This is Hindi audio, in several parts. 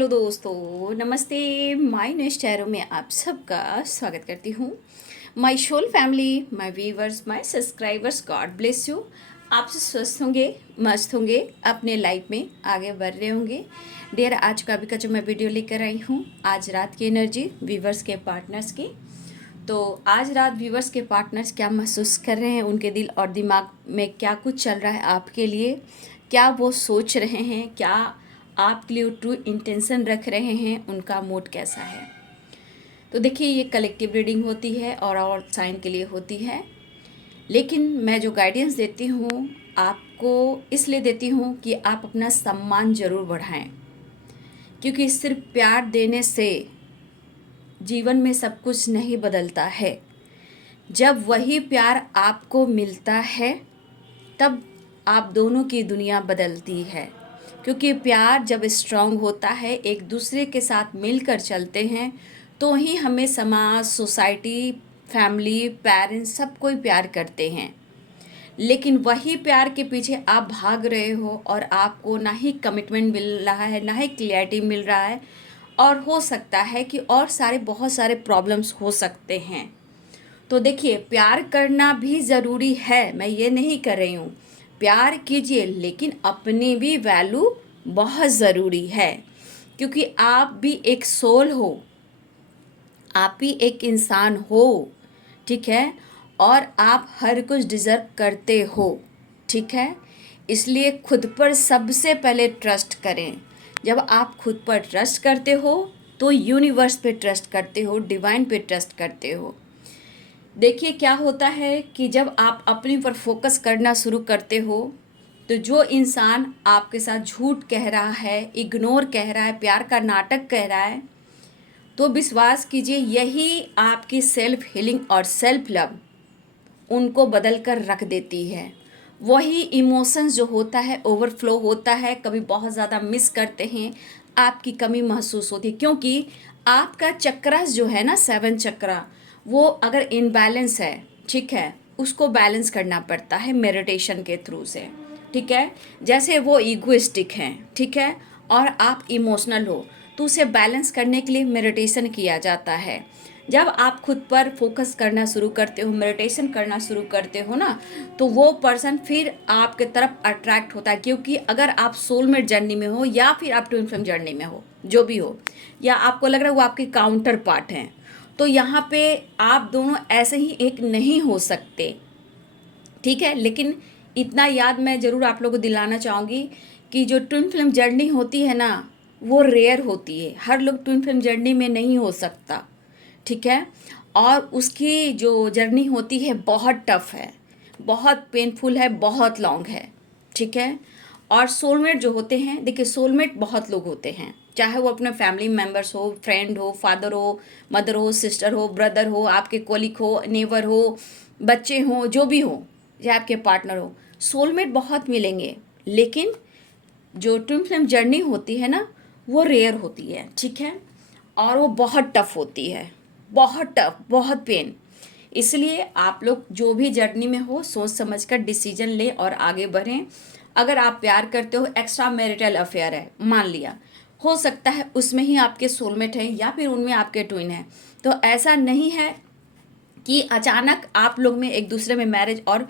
हेलो दोस्तों, नमस्ते। माय नेक्स्ट एरो में आप सबका स्वागत करती हूँ। My soul family, my viewers, my subscribers, God bless you. आप सब स्वस्थ होंगे, मस्त होंगे, अपने लाइफ में आगे बढ़ रहे होंगे। डियर, आज का जो मैं वीडियो लेकर आई हूँ, आज रात की एनर्जी व्यूवर्स के पार्टनर्स की। तो आज रात व्यूवर्स के पार्टनर्स क्या महसूस कर रहे हैं, उनके दिल और दिमाग में क्या कुछ चल रहा है आपके लिए, क्या वो सोच रहे हैं, क्या आपके लिए ट्रू इंटेंशन रख रहे हैं, उनका मूड कैसा है। तो देखिए, ये कलेक्टिव रीडिंग होती है और साइन के लिए होती है, लेकिन मैं जो गाइडेंस देती हूँ आपको इसलिए देती हूँ कि आप अपना सम्मान ज़रूर बढ़ाएं, क्योंकि सिर्फ प्यार देने से जीवन में सब कुछ नहीं बदलता है। जब वही प्यार आपको मिलता है तब आप दोनों की दुनिया बदलती है, क्योंकि प्यार जब स्ट्रांग होता है, एक दूसरे के साथ मिलकर चलते हैं, तो ही हमें समाज, सोसाइटी, फैमिली, पेरेंट्स सब कोई प्यार करते हैं। लेकिन वही प्यार के पीछे आप भाग रहे हो और आपको ना ही कमिटमेंट मिल रहा है, ना ही क्लियरिटी मिल रहा है, और हो सकता है कि और बहुत सारे प्रॉब्लम्स हो सकते हैं। तो देखिए, प्यार करना भी ज़रूरी है, मैं ये नहीं कर रही हूँ, प्यार कीजिए, लेकिन अपनी भी वैल्यू बहुत ज़रूरी है, क्योंकि आप भी एक सोल हो, आप भी एक इंसान हो, ठीक है, और आप हर कुछ डिज़र्व करते हो, ठीक है। इसलिए खुद पर सबसे पहले ट्रस्ट करें। जब आप खुद पर ट्रस्ट करते हो तो यूनिवर्स पे ट्रस्ट करते हो, डिवाइन पे ट्रस्ट करते हो। देखिए, क्या होता है कि जब आप अपने पर फोकस करना शुरू करते हो, तो जो इंसान आपके साथ झूठ कह रहा है, इग्नोर कह रहा है, प्यार का नाटक कह रहा है, तो विश्वास कीजिए, यही आपकी सेल्फ हीलिंग और सेल्फ लव उनको बदल कर रख देती है। वही इमोशंस जो होता है ओवरफ्लो होता है, कभी बहुत ज़्यादा मिस करते हैं, आपकी कमी महसूस होती है, क्योंकि आपका चक्रास जो है ना, 7 चक्रा, वो अगर इनबैलेंस है, ठीक है, उसको बैलेंस करना पड़ता है मेडिटेशन के थ्रू से, ठीक है। जैसे वो ईगोइस्टिक हैं, ठीक है, और आप इमोशनल हो, तो उसे बैलेंस करने के लिए मेडिटेशन किया जाता है। जब आप खुद पर फोकस करना शुरू करते हो, मेडिटेशन करना शुरू करते हो ना, तो वो पर्सन फिर आपके तरफ अट्रैक्ट होता है, क्योंकि अगर आप सोलमेट जर्नी में हो या फिर आप ट्विन फ्लेम जर्नी में हो, जो भी हो, या आपको लग रहा है वो आपके काउंटर पार्ट हैं, तो यहाँ पे आप दोनों ऐसे ही एक नहीं हो सकते, ठीक है। लेकिन इतना याद मैं ज़रूर आप लोगों को दिलाना चाहूँगी कि जो ट्विन फ्लेम जर्नी होती है ना, वो रेयर होती है, हर लोग ट्विन फ्लेम जर्नी में नहीं हो सकता, ठीक है। और उसकी जो जर्नी होती है बहुत टफ है, बहुत पेनफुल है, बहुत लॉन्ग है, ठीक है। और सोलमेट जो होते हैं, देखिए, सोलमेट बहुत लोग होते हैं, चाहे वो अपने फैमिली मेम्बर्स हो, फ्रेंड हो, फादर हो, मदर हो, सिस्टर हो, ब्रदर हो, आपके कोलिक हो, नेबर हो, बच्चे हो, जो भी हो, या आपके पार्टनर हो, सोलमेट बहुत मिलेंगे। लेकिन जो ट्विन फ्लेम जर्नी होती है ना, वो रेयर होती है, ठीक है, और वो बहुत टफ होती है, बहुत टफ, बहुत पेन। इसलिए आप लोग जो भी जर्नी में हो, सोच समझ कर डिसीजन लें और आगे बढ़ें। अगर आप प्यार करते हो, एक्स्ट्रा मैरिटल अफेयर है, मान लिया, हो सकता है उसमें ही आपके सोलमेट हैं या फिर उनमें आपके ट्विन हैं, तो ऐसा नहीं है कि अचानक आप लोग में एक दूसरे में मैरिज और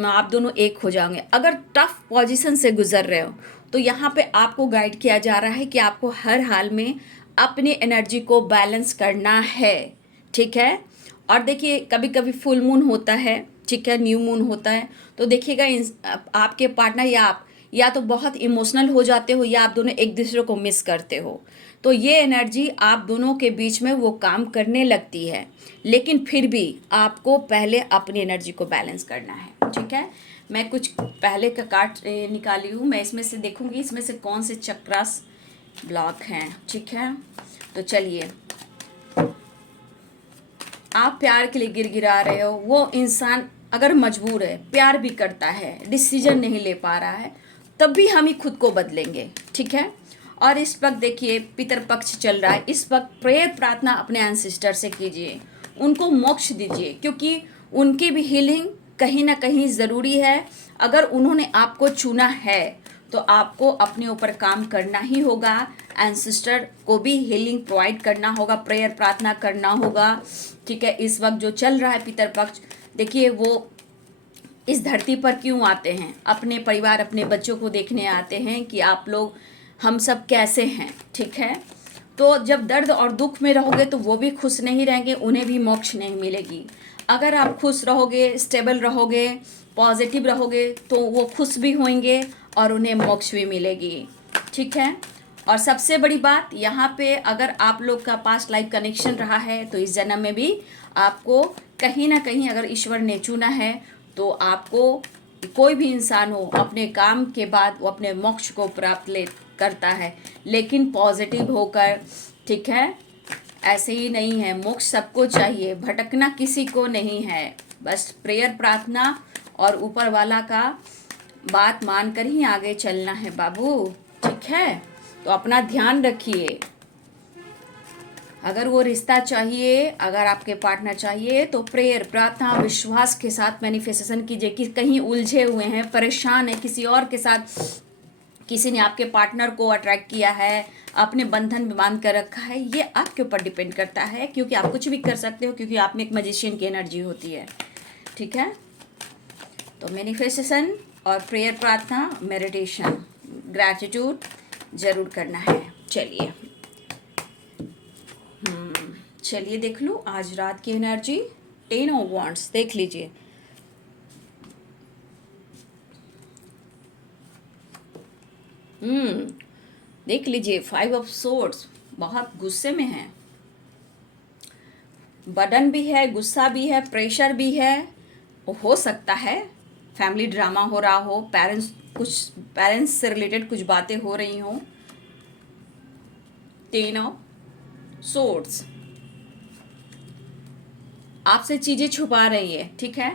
आप दोनों एक हो जाओगे। अगर टफ पोजीशन से गुजर रहे हो, तो यहाँ पे आपको गाइड किया जा रहा है कि आपको हर हाल में अपनी एनर्जी को बैलेंस करना है, ठीक है। और देखिए, कभी कभी फुल मून होता है, ठीक है, न्यू मून होता है, तो देखिएगा आपके पार्टनर या आप या तो बहुत इमोशनल हो जाते हो, या आप दोनों एक दूसरे को मिस करते हो, तो ये एनर्जी आप दोनों के बीच में वो काम करने लगती है। लेकिन फिर भी आपको पहले अपनी एनर्जी को बैलेंस करना है, ठीक है। मैं कुछ पहले का कार्ड निकाली हूँ, मैं इसमें से देखूंगी इसमें से कौन से चक्रास ब्लॉक हैं, ठीक है। तो चलिए, आप प्यार के लिए गिड़गिड़ा रहे हो, वो इंसान अगर मजबूर है, प्यार भी करता है, डिसीजन नहीं ले पा रहा है, तब भी हम ही खुद को बदलेंगे, ठीक है। और इस वक्त देखिए, पितृपक्ष चल रहा है, इस वक्त प्रेयर प्रार्थना अपने एंसेस्टर से कीजिए, उनको मोक्ष दीजिए, क्योंकि उनकी भी हीलिंग कहीं ना कहीं ज़रूरी है। अगर उन्होंने आपको चुना है तो आपको अपने ऊपर काम करना ही होगा। एंसेस्टर को भी हीलिंग प्रोवाइड करना होगा, प्रेयर प्रार्थना करना होगा। ठीक है, इस वक्त जो चल रहा है पितर पक्ष, देखिए वो इस धरती पर क्यों आते हैं? अपने परिवार, अपने बच्चों को देखने आते हैं कि आप लोग, हम सब कैसे हैं। ठीक है, तो जब दर्द और दुख में रहोगे तो वो भी खुश नहीं रहेंगे, उन्हें भी मोक्ष नहीं मिलेगी। अगर आप खुश रहोगे, स्टेबल रहोगे, पॉजिटिव रहोगे, तो वो खुश भी होंगे और उन्हें मोक्ष भी मिलेगी। ठीक है, और सबसे बड़ी बात यहाँ पे, अगर आप लोग का पास्ट लाइफ कनेक्शन रहा है तो इस जन्म में भी आपको कहीं ना कहीं, अगर ईश्वर ने चुना है तो आपको, कोई भी इंसान हो, अपने काम के बाद वो अपने मोक्ष को प्राप्त करता है, लेकिन पॉजिटिव होकर। ठीक है, ऐसे ही नहीं है, मोक्ष सबको चाहिए, भटकना किसी को नहीं है। बस प्रेयर प्रार्थना और ऊपर वाला का बात मानकर ही आगे चलना है बाबू। ठीक है, तो अपना ध्यान रखिए। अगर वो रिश्ता चाहिए, अगर आपके पार्टनर चाहिए, तो प्रेयर प्रार्थना विश्वास के साथ मैनिफेस्टेशन कीजिए। कि कहीं उलझे हुए हैं, परेशान है, किसी और के साथ किसी ने आपके पार्टनर को अट्रैक्ट किया है, अपने बंधन में बांध कर रखा है, ये आपके ऊपर डिपेंड करता है, क्योंकि आप कुछ भी कर सकते हो, क्योंकि आप में एक मैजिशियन की एनर्जी होती है। ठीक है, तो मैनिफेस्टेशन और प्रेयर प्रार्थना, मेडिटेशन, ग्रैटिट्यूड जरूर करना है। चलिए चलिए देख लो आज रात की एनर्जी। 10 ऑफ वांड्स देख लीजिए। देख लीजिए 5 ऑफ सोर्ड्स, बहुत गुस्से में है, बर्डन भी है, गुस्सा भी है, प्रेशर भी है। हो सकता है फैमिली ड्रामा हो रहा हो, पेरेंट्स से रिलेटेड कुछ बातें हो रही हों। 10 ऑफ सोर्ड्स आपसे चीज़ें छुपा रही है। ठीक है,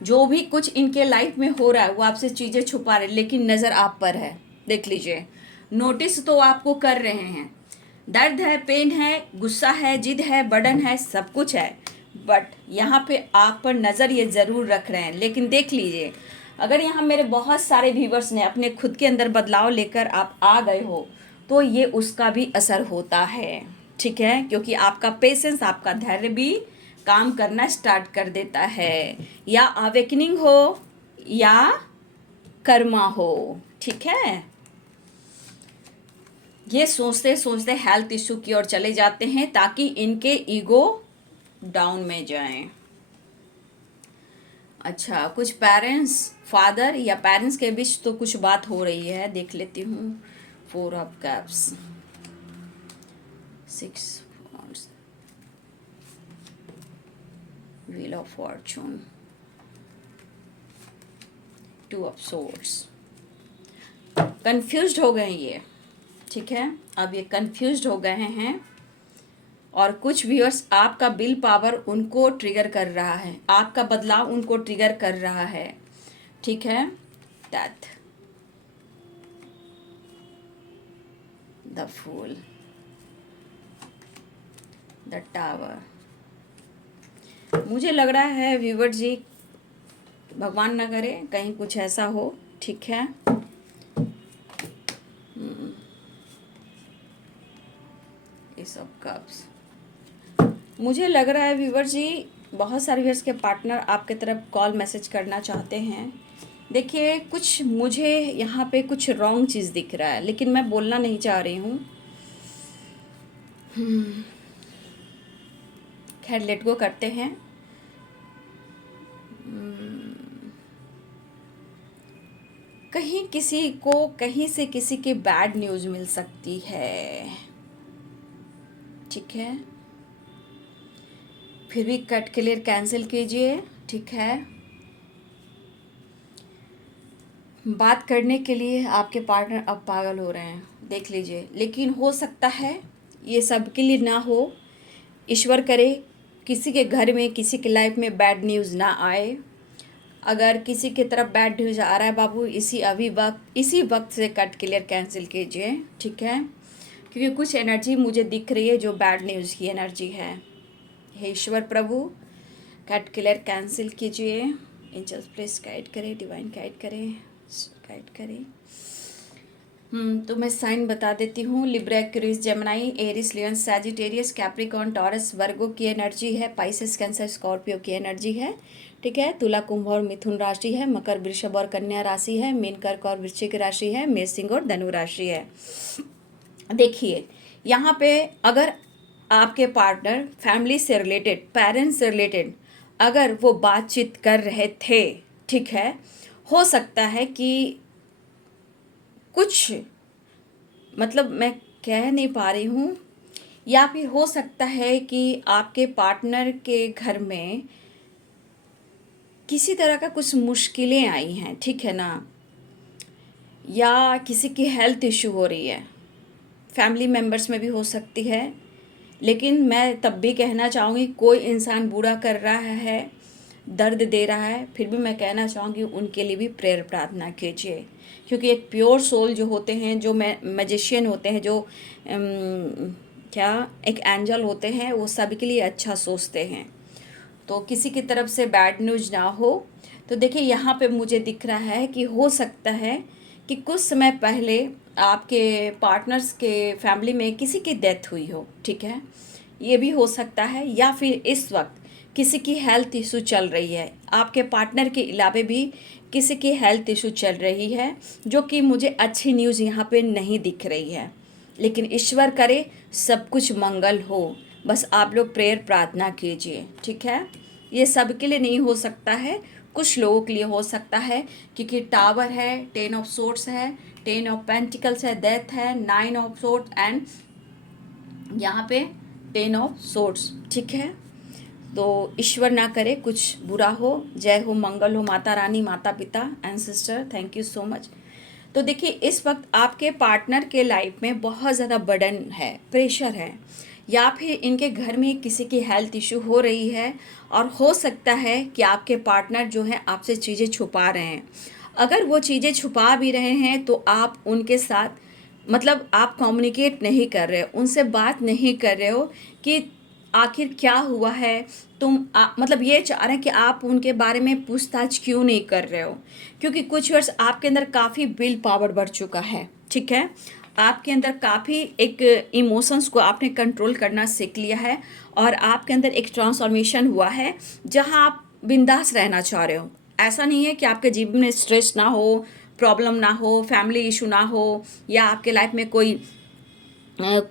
जो भी कुछ इनके लाइफ में हो रहा है वो आपसे चीज़ें छुपा रहे, लेकिन नज़र आप पर है। देख लीजिए, नोटिस तो आपको कर रहे हैं। दर्द है, पेन है, गुस्सा है, जिद है, बर्डन है, सब कुछ है, बट यहाँ पे आप पर नज़र ये ज़रूर रख रहे हैं। लेकिन देख लीजिए, अगर यहाँ मेरे बहुत सारे व्यूवर्स ने अपने खुद के अंदर बदलाव लेकर आप आ गए हो, तो ये उसका भी असर होता है। ठीक है, क्योंकि आपका पेशेंस, आपका धैर्य भी काम करना स्टार्ट कर देता है, या अवेकनिंग हो या कर्मा हो। ठीक है, ये सोचते सोचते हेल्थ इशू की ओर चले जाते हैं, ताकि इनके ईगो डाउन में जाएं। अच्छा, कुछ पेरेंट्स, फादर या पेरेंट्स के बीच तो कुछ बात हो रही है, देख लेती हूँ। 4 of cups, 6 wheel of Fortune, 2 of swords. Confused हो गए ये। ठीक है, अब ये कंफ्यूज्ड हो गए हैं, और कुछ व्यूअर्स, आपका विल पावर उनको ट्रिगर कर रहा है, आपका बदलाव उनको ट्रिगर कर रहा है। ठीक है, death, the fool, the tower. मुझे लग रहा है व्यूवर जी, भगवान न करे कहीं कुछ ऐसा हो। ठीक है, ये सब कप्स, मुझे लग रहा है व्यूवर जी, बहुत सारे व्यूअर्स के पार्टनर आपके तरफ कॉल मैसेज करना चाहते हैं। देखिए, कुछ मुझे यहाँ पे कुछ रॉन्ग चीज़ दिख रहा है, लेकिन मैं बोलना नहीं चाह रही हूँ। खैर, लेट गो करते हैं। कहीं किसी को, कहीं से किसी की बैड न्यूज़ मिल सकती है। ठीक है, फिर भी कट क्लियर कैंसिल कीजिए। ठीक है, बात करने के लिए आपके पार्टनर अब पागल हो रहे हैं, देख लीजिए। लेकिन हो सकता है ये सबके लिए ना हो, ईश्वर करे किसी के घर में, किसी के लाइफ में बैड न्यूज़ ना आए। अगर किसी की तरफ बैड न्यूज़ आ रहा है बाबू, इसी वक्त से कट क्लियर कैंसिल कीजिए। ठीक है, क्योंकि कुछ एनर्जी मुझे दिख रही है जो बैड न्यूज़ की एनर्जी है। हे ईश्वर प्रभु, कट क्लियर कैंसिल कीजिए। एंजल्स प्लीज गाइड करें, डिवाइन गाइड करें, गाइड करें। तो मैं साइन बता देती हूँ। Libra, Aquarius, Gemini, Aries, Leo, Sagittarius, Capricorn, Taurus, Virgo की एनर्जी है। पाइसेस, कैंसर, स्कॉर्पियो की एनर्जी है। ठीक है। तुला, कुंभ और मिथुन राशि है। मकर, वृषभ और कन्या राशि है। मीन, कर्क और वृश्चिक राशि है। मेष, सिंह और धनु राशि है। देखिए यहाँ पे अगर आपके पार्टनर फैमिली से रिलेटेड, पेरेंट्स से रिलेटेड अगर वो बातचीत कर रहे थे, ठीक है, हो सकता है कि कुछ, मतलब मैं कह नहीं पा रही हूँ, या फिर हो सकता है कि आपके पार्टनर के घर में किसी तरह का कुछ मुश्किलें आई हैं, ठीक है ना, या किसी की हेल्थ इशू हो रही है। फैमिली मेम्बर्स में भी हो सकती है। लेकिन मैं तब भी कहना चाहूँगी, कोई इंसान बुरा कर रहा है, दर्द दे रहा है, फिर भी मैं कहना चाहूँगी उनके लिए भी प्रेयर प्रार्थना कीजिए। क्योंकि एक प्योर सोल जो होते हैं, जो मैजिशियन होते हैं, जो क्या एक एंजल होते हैं, वो सबके लिए अच्छा सोचते हैं। तो किसी की तरफ से बैड न्यूज़ ना हो। तो देखिए यहाँ पे मुझे दिख रहा है कि हो सकता है कि कुछ समय पहले आपके पार्टनर्स के फैमिली में किसी की डेथ हुई हो, ठीक है, ये भी हो सकता है। या फिर इस वक्त किसी की हेल्थ इशू चल रही है, आपके पार्टनर के अलावा भी किसी की हेल्थ इशू चल रही है, जो कि मुझे अच्छी न्यूज़ यहाँ पे नहीं दिख रही है। लेकिन ईश्वर करे सब कुछ मंगल हो, बस आप लोग प्रेयर प्रार्थना कीजिए, ठीक है। ये सब के लिए नहीं हो सकता है, कुछ लोगों के लिए हो सकता है, क्योंकि टावर है, 10 ऑफ सोर्ड्स है, 10 ऑफ पेंटिकल्स है, डेथ है, 9 ऑफ सोर्ड्स एंड यहाँ पे 10 ऑफ सोर्ड्स, ठीक है। तो ईश्वर ना करे कुछ बुरा हो। जय हो, मंगल हो, माता रानी, माता पिता and sister, thank you so much. तो देखिए इस वक्त आपके पार्टनर के लाइफ में बहुत ज़्यादा बर्डन है, प्रेशर है, या फिर इनके घर में किसी की हेल्थ इशू हो रही है, और हो सकता है कि आपके पार्टनर जो है आपसे चीज़ें छुपा रहे हैं। अगर वो चीज़ें छुपा भी रहे हैं तो आप उनके साथ, मतलब आप कम्युनिकेट नहीं कर रहे हो, उनसे बात नहीं कर रहे हो कि आखिर क्या हुआ है। मतलब ये चाह रहे हैं कि आप उनके बारे में पूछताछ क्यों नहीं कर रहे हो, क्योंकि कुछ वर्ष आपके अंदर काफ़ी विल पावर बढ़ चुका है, ठीक है। आपके अंदर काफ़ी एक इमोशंस को आपने कंट्रोल करना सीख लिया है, और आपके अंदर एक ट्रांसफॉर्मेशन हुआ है जहां आप बिंदास रहना चाह रहे हो। ऐसा नहीं है कि आपके जीवन में स्ट्रेस ना हो, प्रॉब्लम ना हो, फैमिली इशू ना हो, या आपके लाइफ में कोई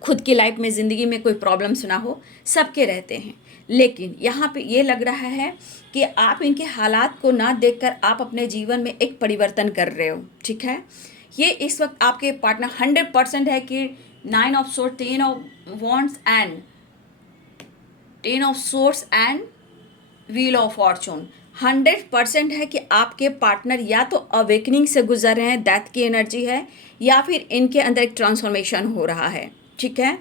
खुद की लाइफ में, ज़िंदगी में कोई प्रॉब्लम्स ना हो, सबके रहते हैं। लेकिन यहाँ पे ये लग रहा है कि आप इनके हालात को ना देखकर आप अपने जीवन में एक परिवर्तन कर रहे हो, ठीक है। ये इस वक्त आपके पार्टनर 100% है कि 9 of swords, 10 of wands and 10 of swords and wheel of Fortune, 100% है कि आपके पार्टनर या तो अवेकनिंग से गुजर रहे हैं, डेथ की एनर्जी है, या फिर इनके अंदर एक ट्रांसफॉर्मेशन हो रहा है, ठीक है।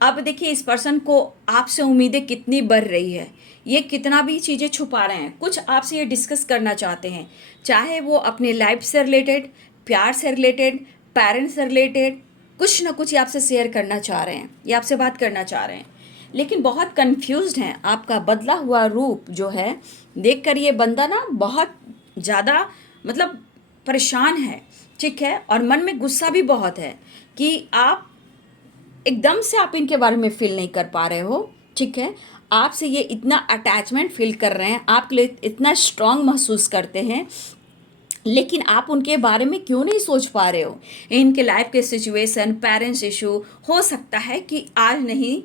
अब देखिए इस पर्सन को आपसे उम्मीदें कितनी बढ़ रही है, ये कितना भी चीज़ें छुपा रहे हैं, कुछ आपसे ये डिस्कस करना चाहते हैं, चाहे वो अपने लाइफ से रिलेटेड, प्यार से रिलेटेड, पेरेंट्स से रिलेटेड, कुछ ना कुछ ये आपसे शेयर करना चाह रहे हैं, ये आपसे बात करना चाह रहे हैं। लेकिन बहुत कंफ्यूज्ड हैं। आपका बदला हुआ रूप जो है देखकर ये बंदा ना बहुत ज़्यादा, मतलब परेशान है, ठीक है, और मन में गुस्सा भी बहुत है कि आप एकदम से आप इनके बारे में फील नहीं कर पा रहे हो, ठीक है। आपसे ये इतना अटैचमेंट फील कर रहे हैं, आपके लिए इतना स्ट्रांग महसूस करते हैं, लेकिन आप उनके बारे में क्यों नहीं सोच पा रहे हो। इनके लाइफ के सिचुएशन, पेरेंट्स इशू, हो सकता है कि आज नहीं,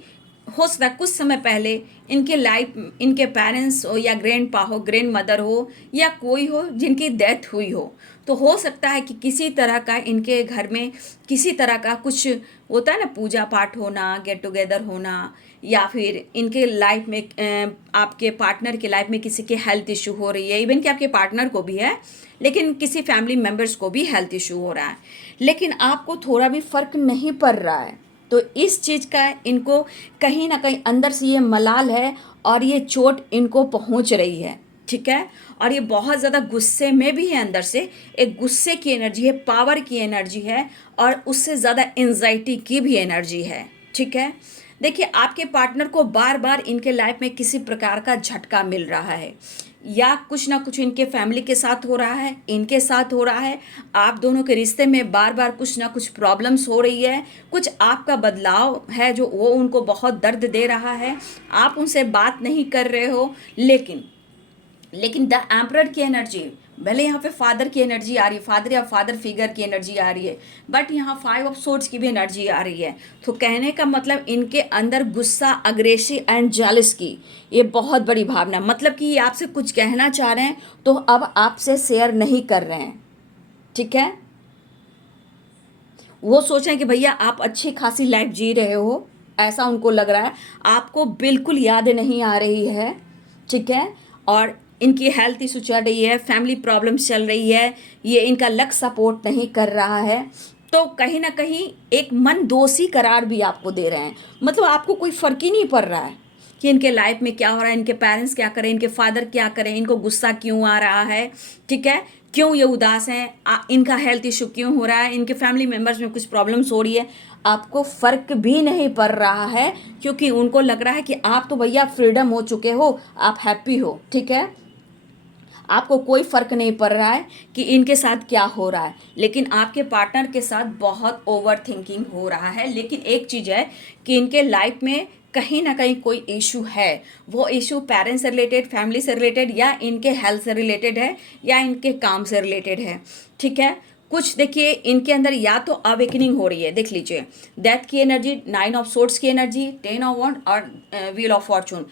हो सकता है कुछ समय पहले इनके लाइफ, इनके पेरेंट्स हो, या ग्रैंड पा हो, ग्रैंड मदर हो, या कोई हो जिनकी डेथ हुई हो। तो हो सकता है कि किसी तरह का इनके घर में किसी तरह का कुछ होता है ना, पूजा पाठ होना, गेट टुगेदर होना, या फिर इनके लाइफ में आपके पार्टनर के लाइफ में किसी की हेल्थ इशू हो रही है, इवन कि आपके पार्टनर को भी है, लेकिन किसी फैमिली मेम्बर्स को भी हेल्थ इशू हो रहा है, लेकिन आपको थोड़ा भी फर्क नहीं पड़ रहा है। तो इस चीज़ का इनको कहीं ना कहीं अंदर से ये मलाल है, और ये चोट इनको पहुंच रही है, ठीक है। और ये बहुत ज़्यादा गुस्से में भी है, अंदर से एक गुस्से की एनर्जी है, पावर की एनर्जी है, और उससे ज़्यादा एंजाइटी की भी एनर्जी है, ठीक है। देखिए आपके पार्टनर को बार बार इनके लाइफ में किसी प्रकार का झटका मिल रहा है, या कुछ ना कुछ इनके फैमिली के साथ हो रहा है, इनके साथ हो रहा है, आप दोनों के रिश्ते में बार बार कुछ ना कुछ प्रॉब्लम्स हो रही है, कुछ आपका बदलाव है जो वो उनको बहुत दर्द दे रहा है, आप उनसे बात नहीं कर रहे हो। लेकिन द एम्परर की एनर्जी, भले यहाँ पे फादर की एनर्जी आ रही है, फादर या फादर फिगर की एनर्जी आ रही है, बट यहाँ 5 ऑफ सोर्ड्स की भी एनर्जी आ रही है। तो कहने का मतलब इनके अंदर गुस्सा, अग्रेसिव एंड जेलस की ये बहुत बड़ी भावना, मतलब कि ये आपसे कुछ कहना चाह रहे हैं तो अब आपसे शेयर नहीं कर रहे हैं। ठीक है, वो सोच रहे हैं कि भैया आप अच्छी खासी लाइफ जी रहे हो, ऐसा उनको लग रहा है, आपको बिल्कुल याद नहीं आ रही है। ठीक है, और इनकी हेल्थ इशू चल रही है, फैमिली प्रॉब्लम्स चल रही है, ये इनका लक सपोर्ट नहीं कर रहा है, तो कहीं ना कहीं एक मन दोषी करार भी आपको दे रहे हैं। मतलब आपको कोई फर्क ही नहीं पड़ रहा है कि इनके लाइफ में क्या हो रहा है, इनके पेरेंट्स क्या करें, इनके फादर क्या करें, इनको गुस्सा क्यों आ रहा है, ठीक है, क्यों ये उदास हैं, इनका हेल्थ इशू क्यों हो रहा है, इनके फैमिली मेम्बर्स में कुछ प्रॉब्लम्स हो रही है। आपको फ़र्क भी नहीं पड़ रहा है, क्योंकि उनको लग रहा है कि आप तो भैया फ्रीडम हो चुके हो, आप हैप्पी हो। ठीक है, आपको कोई फ़र्क नहीं पड़ रहा है कि इनके साथ क्या हो रहा है, लेकिन आपके पार्टनर के साथ बहुत ओवर थिंकिंग हो रहा है। लेकिन एक चीज़ है कि इनके लाइफ में कहीं ना कहीं कोई इशू है, वो इशू पेरेंट्स से रिलेटेड, फैमिली से रिलेटेड, या इनके हेल्थ से रिलेटेड है, या इनके काम से रिलेटेड है। ठीक है, कुछ देखिए इनके अंदर या तो अवेकनिंग हो रही है, देख लीजिए, डेथ की एनर्जी, 9 ऑफ सोर्ड्स की एनर्जी, 10 ऑफ वॉन्ड और व्हील ऑफ फॉर्चून।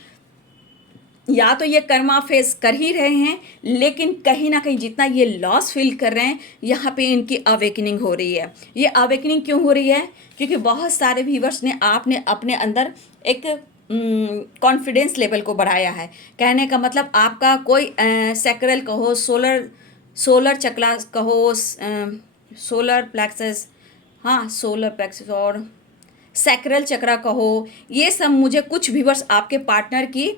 या तो ये कर्मा फेस कर ही रहे हैं, लेकिन कहीं ना कहीं जितना ये लॉस फील कर रहे हैं, यहाँ पे इनकी अवेकनिंग हो रही है। ये अवेकनिंग क्यों हो रही है? क्योंकि बहुत सारे व्यूवर्स ने आपने अपने अंदर एक कॉन्फिडेंस लेवल को बढ़ाया है। कहने का मतलब आपका कोई सैक्रल कहो, सोलर चक्रा कहो, सोलर प्लेक्सस, हाँ सोलर प्लेक्सस और सैक्रल चक्रा कहो, ये सब मुझे कुछ व्यूवर्स आपके पार्टनर की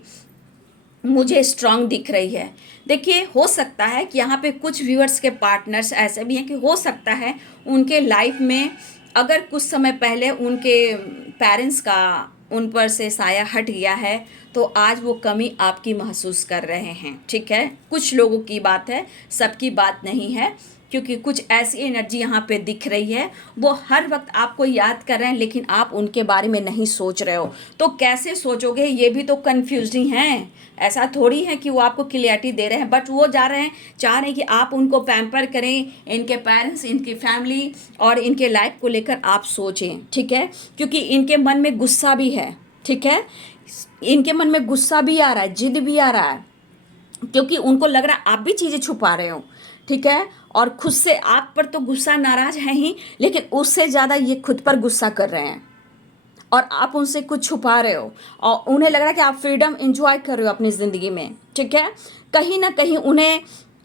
मुझे स्ट्रांग दिख रही है। देखिए, हो सकता है कि यहाँ पे कुछ व्यूअर्स के पार्टनर्स ऐसे भी हैं कि हो सकता है उनके लाइफ में अगर कुछ समय पहले उनके पेरेंट्स का उन पर से साया हट गया है, तो आज वो कमी आपकी महसूस कर रहे हैं। ठीक है, कुछ लोगों की बात है, सबकी बात नहीं है, क्योंकि कुछ ऐसी एनर्जी यहाँ पे दिख रही है, वो हर वक्त आपको याद कर रहे हैं, लेकिन आप उनके बारे में नहीं सोच रहे हो। तो कैसे सोचोगे, ये भी तो कन्फ्यूजिंग हैं। ऐसा थोड़ी है कि वो आपको क्लियरिटी दे रहे हैं, बट वो जा रहे हैं, चाह रहे हैं कि आप उनको पैम्पर करें, इनके पेरेंट्स, इनकी फैमिली और इनके लाइफ को लेकर आप सोचें। ठीक है, क्योंकि इनके मन में गुस्सा भी है। ठीक है, इनके मन में गुस्सा भी आ रहा है, जिद भी आ रहा है, क्योंकि उनको लग रहा है आप भी चीज़ें छुपा रहे हो। ठीक है, और खुद से आप पर तो गुस्सा, नाराज है ही, लेकिन उससे ज़्यादा ये खुद पर गुस्सा कर रहे हैं, और आप उनसे कुछ छुपा रहे हो, और उन्हें लग रहा है कि आप फ्रीडम एंजॉय कर रहे हो अपनी ज़िंदगी में। ठीक है, कहीं ना कहीं उन्हें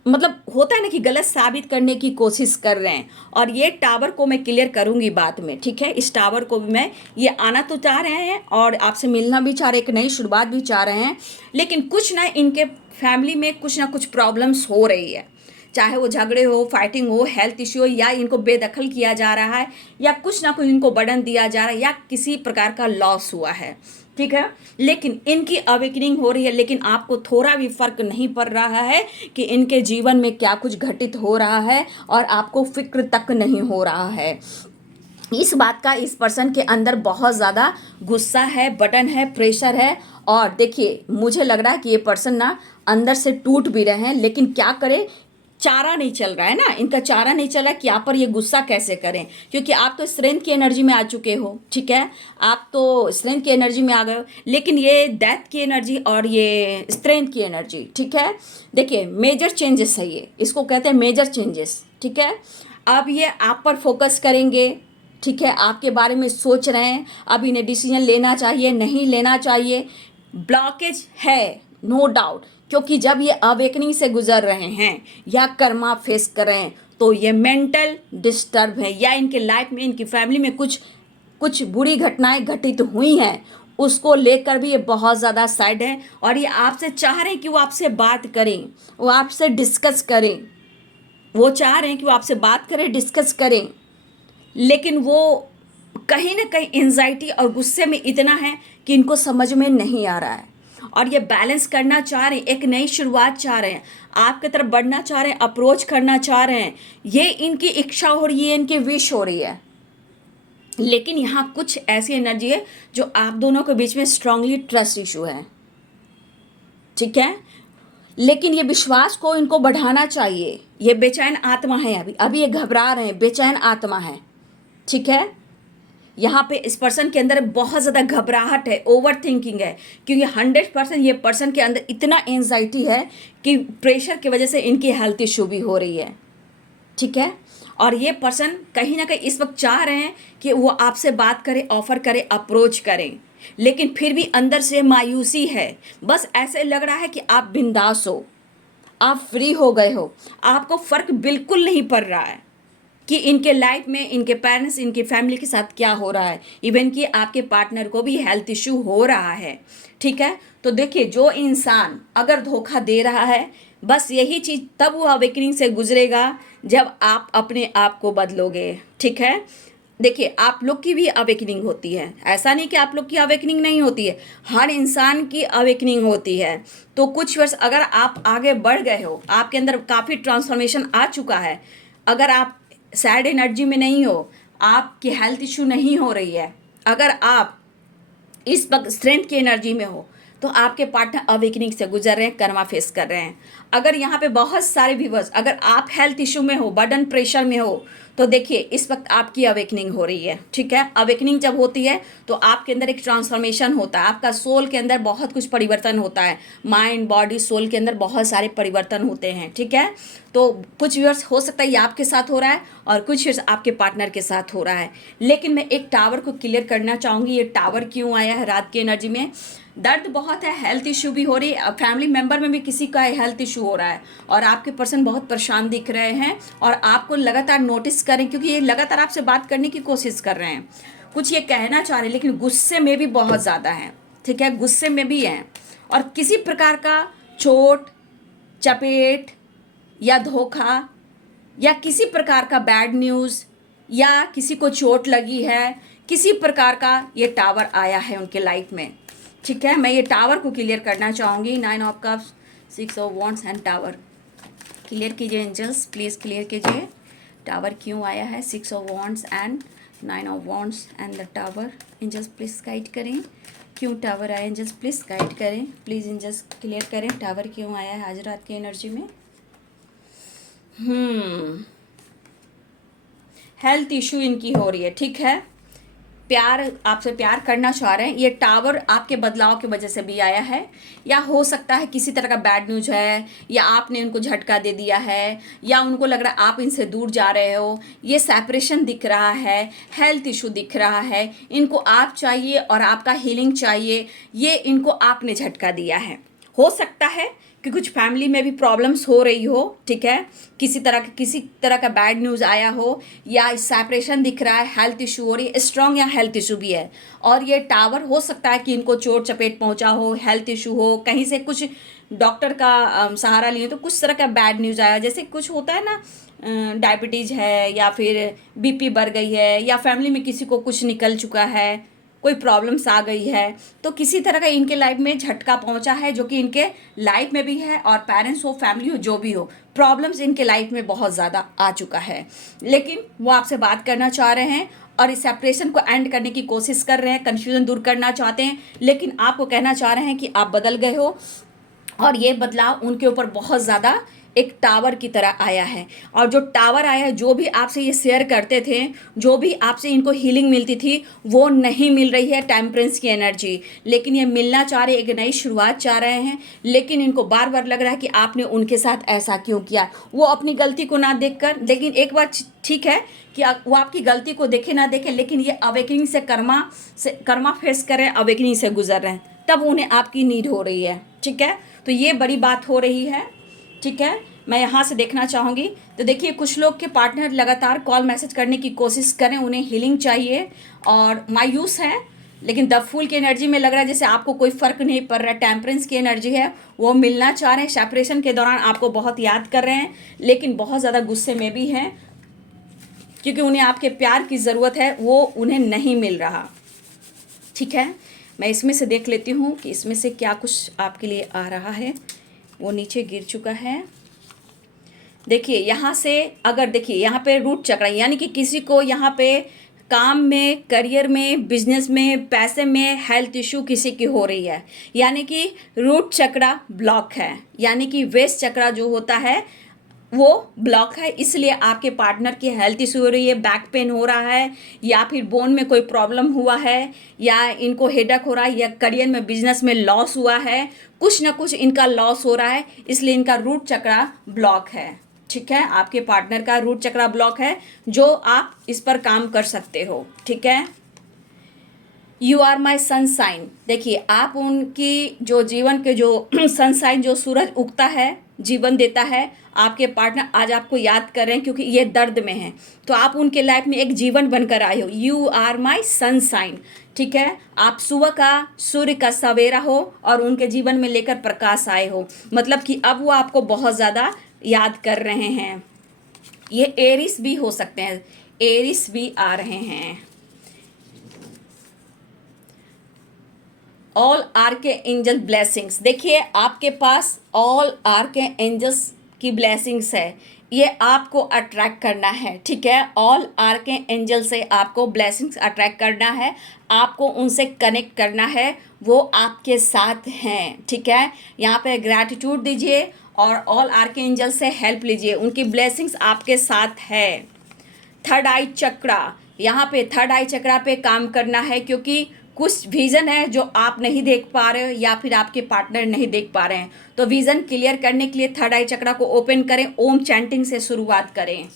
मतलब होता है ना कि गलत साबित करने की कोशिश कर रहे हैं। और ये टावर को मैं क्लियर करूंगी बाद में। ठीक है, इस टावर को भी मैं, ये आना तो चाह रहे हैं और आपसे मिलना भी चाह रहे हैं, एक नई शुरुआत भी चाह रहे हैं, लेकिन कुछ ना इनके फैमिली में कुछ ना कुछ प्रॉब्लम्स हो रही है, चाहे वो झगड़े हो, फाइटिंग हो, हेल्थ इश्यू हो, या इनको बेदखल किया जा रहा है, या कुछ ना कुछ इनको बर्डन दिया जा रहा है, या किसी प्रकार का लॉस हुआ है। ठीक है, लेकिन इनकी अवेकनिंग हो रही है, लेकिन आपको थोड़ा भी फर्क नहीं पड़ रहा है कि इनके जीवन में क्या कुछ घटित हो रहा है, और आपको फिक्र तक नहीं हो रहा है। इस बात का इस पर्सन के अंदर बहुत ज़्यादा गुस्सा है, बटन है, प्रेशर है। और देखिए, मुझे लग रहा है कि ये पर्सन ना अंदर से टूट भी रहे हैं, लेकिन क्या करें, चारा नहीं चल रहा है ना, इनका चारा नहीं चल रहा है कि आप पर ये गुस्सा कैसे करें, क्योंकि आप तो स्ट्रेंथ की एनर्जी में आ चुके हो। ठीक है, आप तो स्ट्रेंथ की एनर्जी में आ गए हो, लेकिन ये डेथ की एनर्जी और ये स्ट्रेंथ की एनर्जी, ठीक है, देखिए मेजर चेंजेस है ये, इसको कहते हैं मेजर चेंजेस। ठीक है, अब ये आप पर फोकस करेंगे। ठीक है, आपके बारे में सोच रहे हैं, अब इन्हें डिसीजन लेना चाहिए, नहीं लेना चाहिए, ब्लॉकेज है, नो डाउट, क्योंकि जब ये अवेकनिंग से गुजर रहे हैं या कर्मा फेस कर रहे हैं, तो ये मेंटल डिस्टर्ब है, या इनके लाइफ में, इनकी फैमिली में कुछ बुरी घटनाएं घटित हुई हैं, उसको लेकर भी ये बहुत ज़्यादा सैड है। और ये आपसे चाह रहे हैं कि वो आपसे बात करें, वो आपसे डिस्कस करें, वो चाह रहे हैं कि वो आपसे बात करें, डिस्कस करें, लेकिन वो कहीं ना कहीं एंजाइटी और गुस्से में इतना है कि इनको समझ में नहीं आ रहा है। और ये बैलेंस करना चाह रहे हैं, एक नई शुरुआत चाह रहे हैं, आपकी तरफ बढ़ना चाह रहे हैं, अप्रोच करना चाह रहे हैं। ये इनकी इच्छा हो रही है, इनकी विश हो रही है। लेकिन यहाँ कुछ ऐसी एनर्जी है जो आप दोनों के बीच में स्ट्रांगली ट्रस्ट इशू है, ठीक है। लेकिन ये विश्वास को इनको बढ़ाना चाहिए। ये बेचैन आत्मा है, अभी अभी ये घबरा रहे हैं, बेचैन आत्मा है, ठीक है। यहाँ पे इस पर्सन के अंदर बहुत ज़्यादा घबराहट है, ओवर थिंकिंग है, क्योंकि 100% ये पर्सन के अंदर इतना एंजाइटी है कि प्रेशर की वजह से इनकी हेल्थ इशू भी हो रही है, ठीक है। और ये पर्सन कहीं ना कहीं इस वक्त चाह रहे हैं कि वो आपसे बात करे, ऑफर करे, अप्रोच करें, लेकिन फिर भी अंदर से मायूसी है। बस ऐसे लग रहा है कि आप बिंदास हो, आप फ्री हो गए हो, आपको फ़र्क बिल्कुल नहीं पड़ रहा है कि इनके लाइफ में इनके पेरेंट्स, इनकी फैमिली के साथ क्या हो रहा है। इवन कि आपके पार्टनर को भी हेल्थ इशू हो रहा है, ठीक है। तो देखिए, जो इंसान अगर धोखा दे रहा है, बस यही चीज़ तब वो अवेकनिंग से गुजरेगा जब आप अपने आप को बदलोगे, ठीक है। देखिए, आप लोग की भी अवेकनिंग होती है, ऐसा नहीं कि आप लोग की अवेकनिंग नहीं होती है, हर इंसान की अवेकनिंग होती है। तो कुछ वर्ष अगर आप आगे बढ़ गए हो, आपके अंदर काफ़ी ट्रांसफॉर्मेशन आ चुका है, अगर आप सैड एनर्जी में नहीं हो, आपकी हेल्थ इशू नहीं हो रही है, अगर आप इस वक्त स्ट्रेंथ की एनर्जी में हो, तो आपके पार्टनर अवेकनिंग से गुजर रहे हैं, कर्मा फेस कर रहे हैं। अगर यहाँ पे बहुत सारे व्यूअर्स, अगर आप हेल्थ इशू में हो, बर्डन प्रेशर में हो, तो देखिए इस वक्त आपकी अवेकनिंग हो रही है, ठीक है। अवेकनिंग जब होती है तो आपके अंदर एक ट्रांसफॉर्मेशन होता है, आपका सोल के अंदर बहुत कुछ परिवर्तन होता है, माइंड बॉडी सोल के अंदर बहुत सारे परिवर्तन होते हैं, ठीक है। तो कुछ व्यूअर्स हो सकता है ये आपके साथ हो रहा है और कुछ व्यूअर्स आपके पार्टनर के साथ हो रहा है। लेकिन मैं एक टावर को क्लियर करना चाहूँगी, ये टावर क्यों आया है रात की एनर्जी में। दर्द बहुत है, हेल्थ इशू भी हो रही है, फैमिली मेंबर में भी किसी का हेल्थ इशू हो रहा है और आपके पर्सन बहुत परेशान दिख रहे हैं और आपको लगातार नोटिस करें, क्योंकि ये लगातार आपसे बात करने की कोशिश कर रहे हैं, कुछ ये कहना चाह रहे हैं, लेकिन गुस्से में भी बहुत ज़्यादा हैं, ठीक है, गुस्से में भी हैं। और किसी प्रकार का चोट, चपेट या धोखा या किसी प्रकार का बैड न्यूज़ या किसी को चोट लगी है, किसी प्रकार का ये टावर आया है उनके लाइफ में, ठीक है। मैं ये टावर को क्लियर करना चाहूँगी। 9 of cups, 6 of wands and tower clear कीजिए एंजल्स, प्लीज़ क्लियर कीजिए। टावर क्यों आया है, 6 of wands and 9 of wands and the tower. Angels please guide करें, क्यों टावर आया, एंजल्स प्लीज़ गाइड करें, प्लीज़ एंजल्स क्लियर करें, टावर क्यों आया है आज रात की एनर्जी में। हेल्थ इशू इनकी हो रही है, ठीक है। प्यार, आपसे प्यार करना चाह रहे हैं। ये टावर आपके बदलाव की वजह से भी आया है, या हो सकता है किसी तरह का बैड न्यूज है, या आपने उनको झटका दे दिया है, या उनको लग रहा है आप इनसे दूर जा रहे हो। ये सेपरेशन दिख रहा है, हेल्थ इशू दिख रहा है, इनको आप चाहिए और आपका हीलिंग चाहिए, ये इनको आपने झटका दिया है। हो सकता है कि कुछ फैमिली में भी प्रॉब्लम्स हो रही हो, ठीक है, किसी तरह का बैड न्यूज़ आया हो, या सेपरेशन दिख रहा है, हेल्थ इशू हो रही है, स्ट्रॉन्ग या हेल्थ इशू भी है। और ये टावर हो सकता है कि इनको चोट चपेट पहुंचा हो, हेल्थ इशू हो, कहीं से कुछ डॉक्टर का सहारा लिए तो कुछ तरह का बैड न्यूज़ आया, जैसे कुछ होता है ना, डायबिटीज़ है या फिर बीपी बढ़ गई है, या फैमिली में किसी को कुछ निकल चुका है, कोई प्रॉब्लम्स आ गई है, तो किसी तरह का इनके लाइफ में झटका पहुंचा है, जो कि इनके लाइफ में भी है, और पेरेंट्स हो, फैमिली हो, जो भी हो, प्रॉब्लम्स इनके लाइफ में बहुत ज़्यादा आ चुका है। लेकिन वो आपसे बात करना चाह रहे हैं और इस सेपरेशन को एंड करने की कोशिश कर रहे हैं, कन्फ्यूजन दूर करना चाहते हैं, लेकिन आपको कहना चाह रहे हैं कि आप बदल गए हो और ये बदलाव उनके ऊपर बहुत ज़्यादा एक टावर की तरह आया है। और जो टावर आया है, जो भी आपसे ये शेयर करते थे, जो भी आपसे इनको हीलिंग मिलती थी, वो नहीं मिल रही है, टेम्परेंस की एनर्जी। लेकिन ये मिलना चाह रहे, एक नई शुरुआत चाह रहे हैं, लेकिन इनको बार बार लग रहा है कि आपने उनके साथ ऐसा क्यों किया। वो अपनी गलती को ना देखकर, लेकिन एक बात ठीक है कि वो आपकी गलती को देखे ना देखे, लेकिन ये अवेकनिंग से कर्मा फेस कर रहे हैं, अवेकनिंग से गुजर रहे हैं, तब उन्हें आपकी नीड हो रही है, ठीक है। तो ये बड़ी बात हो रही है, ठीक है। मैं यहाँ से देखना चाहूँगी, तो देखिए कुछ लोग के पार्टनर लगातार कॉल मैसेज करने की कोशिश करें, उन्हें हीलिंग चाहिए और मायूस हैं, लेकिन द फूल की एनर्जी में लग रहा है जैसे आपको कोई फ़र्क नहीं पड़ रहा है। टेम्परेंस की एनर्जी है, वो मिलना चाह रहे हैं, सेपरेशन के दौरान आपको बहुत याद कर रहे हैं, लेकिन बहुत ज़्यादा गुस्से में भी हैं, क्योंकि उन्हें आपके प्यार की ज़रूरत है, वो उन्हें नहीं मिल रहा, ठीक है। मैं इसमें से देख लेती हूँ कि इसमें से क्या कुछ आपके लिए आ रहा है। वो नीचे गिर चुका है। देखिए यहाँ से, अगर देखिए यहाँ पे रूट चक्र, यानी कि किसी को यहाँ पे काम में, करियर में, बिजनेस में, पैसे में हेल्थ इशू किसी की हो रही है, यानी कि रूट चक्र ब्लॉक है, यानी कि वेस्ट चक्र जो होता है वो ब्लॉक है। इसलिए आपके पार्टनर की हेल्थ इशू हो रही है, बैक पेन हो रहा है, या फिर बोन में कोई प्रॉब्लम हुआ है, या इनको हेडेक हो रहा है, या करियर में, बिजनेस में लॉस हुआ है, कुछ ना कुछ इनका लॉस हो रहा है, इसलिए इनका रूट चक्र ब्लॉक है। ठीक है, आपके पार्टनर का रूट चक्र ब्लॉक है, जो आप इस पर काम कर सकते हो। ठीक है, यू आर माई सनसाइन। देखिए आप उनकी जो जीवन के जो सनसाइन, जो सूरज उगता है, जीवन देता है, आपके पार्टनर आज आपको याद कर रहे हैं क्योंकि ये दर्द में हैं, तो आप उनके लाइफ में एक जीवन बनकर आए हो। You are my sunshine. ठीक है, आप सुबह का सूर्य का सवेरा हो और उनके जीवन में लेकर प्रकाश आए हो, मतलब कि अब वो आपको बहुत ज़्यादा याद कर रहे हैं। ये एरिस भी हो सकते हैं, एरिस भी आ रहे हैं। ऑल आर के एंजल ब्लेसिंग्स। देखिए आपके पास ऑल आर के एंजल्स की ब्लेसिंग्स है, ये आपको अट्रैक्ट करना है। ठीक है, ऑल आर के एंजल से आपको ब्लेसिंग्स अट्रैक्ट करना है, आपको उनसे कनेक्ट करना है, वो आपके साथ हैं। ठीक है, यहाँ पे ग्रैटिट्यूड दीजिए और ऑल आर के एंजल से हेल्प लीजिए, उनकी ब्लेसिंग्स आपके साथ है। थर्ड आई चक्रा, यहाँ पे थर्ड आई चक्रा पे काम करना है, क्योंकि कुछ विज़न है जो आप नहीं देख पा रहे हो या फिर आपके पार्टनर नहीं देख पा रहे हैं, तो विज़न क्लियर करने के लिए थर्ड आई चक्रा को ओपन करें, ओम चैंटिंग से शुरुआत करें।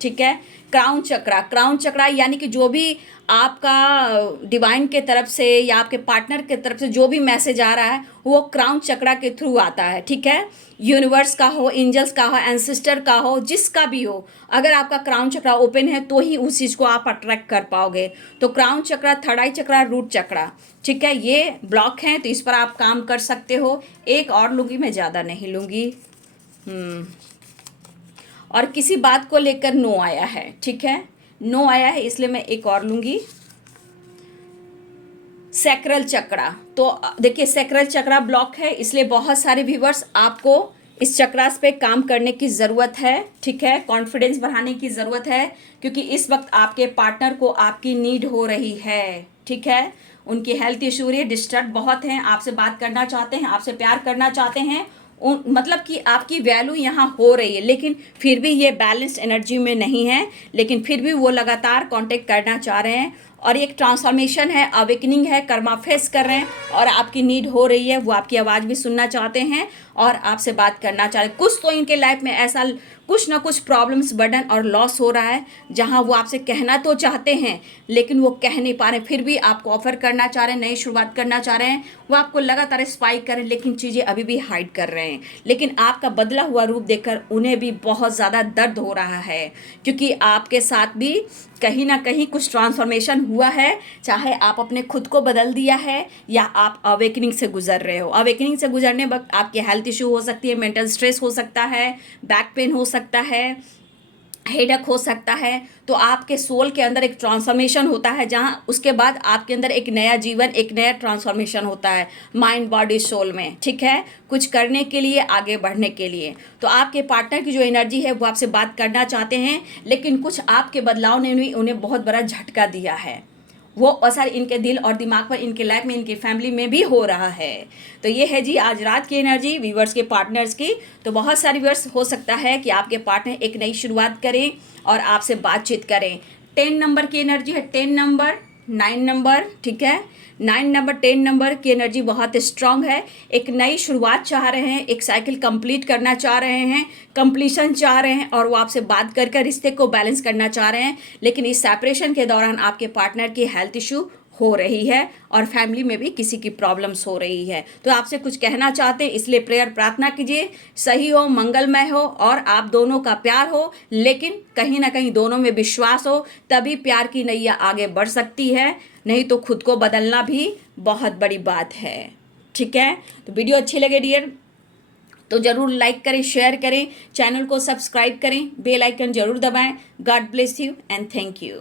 ठीक है, क्राउन चक्रा, क्राउन चक्रा यानी कि जो भी आपका डिवाइन के तरफ से या आपके पार्टनर के तरफ से जो भी मैसेज आ रहा है वो क्राउन चक्रा के थ्रू आता है। ठीक है, यूनिवर्स का हो, एंजल्स का हो, एंसेस्टर का हो, जिसका भी हो, अगर आपका क्राउन चक्रा ओपन है तो ही उस चीज़ को आप अट्रैक्ट कर पाओगे। तो क्राउन चक्रा, थर्ड आई चक्रा, रूट चक्रा, ठीक है, ये ब्लॉक हैं, तो इस पर आप काम कर सकते हो। एक और लूँगी, मैं ज़्यादा नहीं लूँगी। और किसी बात को लेकर नो आया है। ठीक है, नो आया है, इसलिए मैं एक और लूँगी। सैक्रल चक्रा, तो देखिए सैक्रल चक्रा ब्लॉक है, इसलिए बहुत सारे व्यूवर्स आपको इस चक्रास पे काम करने की ज़रूरत है। ठीक है, कॉन्फिडेंस बढ़ाने की ज़रूरत है, क्योंकि इस वक्त आपके पार्टनर को आपकी नीड हो रही है। ठीक है, उनकी हेल्थ इशू है, डिस्टर्ब बहुत हैं, आपसे बात करना चाहते हैं, आपसे प्यार करना चाहते हैं, मतलब कि आपकी वैल्यू यहाँ हो रही है, लेकिन फिर भी ये बैलेंस्ड एनर्जी में नहीं है, लेकिन फिर भी वो लगातार कांटेक्ट करना चाह रहे हैं। और एक ट्रांसफॉर्मेशन है, अवेकनिंग है, कर्मा फेस कर रहे हैं और आपकी नीड हो रही है, वो आपकी आवाज़ भी सुनना चाहते हैं और आपसे बात करना चाह रहे हैं। कुछ तो इनके लाइफ में ऐसा कुछ ना कुछ प्रॉब्लम्स, बर्डन और लॉस हो रहा है, जहां वो आपसे कहना तो चाहते हैं लेकिन वो कह नहीं पा रहे, फिर भी आपको ऑफर करना चाह रहे हैं, नई शुरुआत करना चाह रहे हैं, वो आपको लगातार स्पाइक कर रहे हैं, लेकिन चीज़ें अभी भी हाइड कर रहे हैं। लेकिन आपका बदला हुआ रूप देखकर उन्हें भी बहुत ज़्यादा दर्द हो रहा है, क्योंकि आपके साथ भी कहीं ना कहीं कुछ ट्रांसफॉर्मेशन हुआ है, चाहे आप अपने खुद को बदल दिया है या आप अवेकनिंग से गुजर रहे हो। अवेकनिंग से गुजरने वक्त आपकी हेल्थ इशू हो सकती है, मेंटल स्ट्रेस हो सकता है, बैक पेन हो सकता है, हेडेक हो सकता है। तो आपके सोल के अंदर एक ट्रांसफॉर्मेशन होता है, जहां उसके बाद आपके अंदर एक नया जीवन, एक नया ट्रांसफॉर्मेशन होता है माइंड, बॉडी, सोल में। ठीक है, कुछ करने के लिए, आगे बढ़ने के लिए। तो आपके पार्टनर की जो एनर्जी है वो आपसे बात करना चाहते हैं, लेकिन कुछ आपके बदलाव ने भी उन्हें बहुत बड़ा झटका दिया है, वो असर इनके दिल और दिमाग पर, इनके लाइफ में, इनकी फैमिली में भी हो रहा है। तो ये है जी आज रात की एनर्जी व्यूवर्स के पार्टनर्स की। तो बहुत सारे व्यूवर्स हो सकता है कि आपके पार्टनर एक नई शुरुआत करें और आपसे बातचीत करें। 10 नंबर की एनर्जी है, 10 नंबर, 9 नंबर। ठीक है, 9 नंबर, 10 नंबर की एनर्जी बहुत स्ट्रांग है। एक नई शुरुआत चाह रहे हैं, एक साइकिल कंप्लीट करना चाह रहे हैं, कंप्लीशन चाह रहे हैं, और वो आपसे बात कर रिश्ते को बैलेंस करना चाह रहे हैं। लेकिन इस सेपरेशन के दौरान आपके पार्टनर की हेल्थ इशू हो रही है और फैमिली में भी किसी की प्रॉब्लम्स हो रही है, तो आपसे कुछ कहना चाहते हैं, इसलिए प्रेयर प्रार्थना कीजिए, सही हो, मंगलमय हो और आप दोनों का प्यार हो, लेकिन कहीं ना कहीं दोनों में विश्वास हो, तभी प्यार की नैया आगे बढ़ सकती है, नहीं तो खुद को बदलना भी बहुत बड़ी बात है। ठीक है, तो वीडियो अच्छी लगे डियर तो ज़रूर लाइक करें, शेयर करें, चैनल को सब्सक्राइब करें, बेल आइकन ज़रूर दबाएं। God bless you and thank you.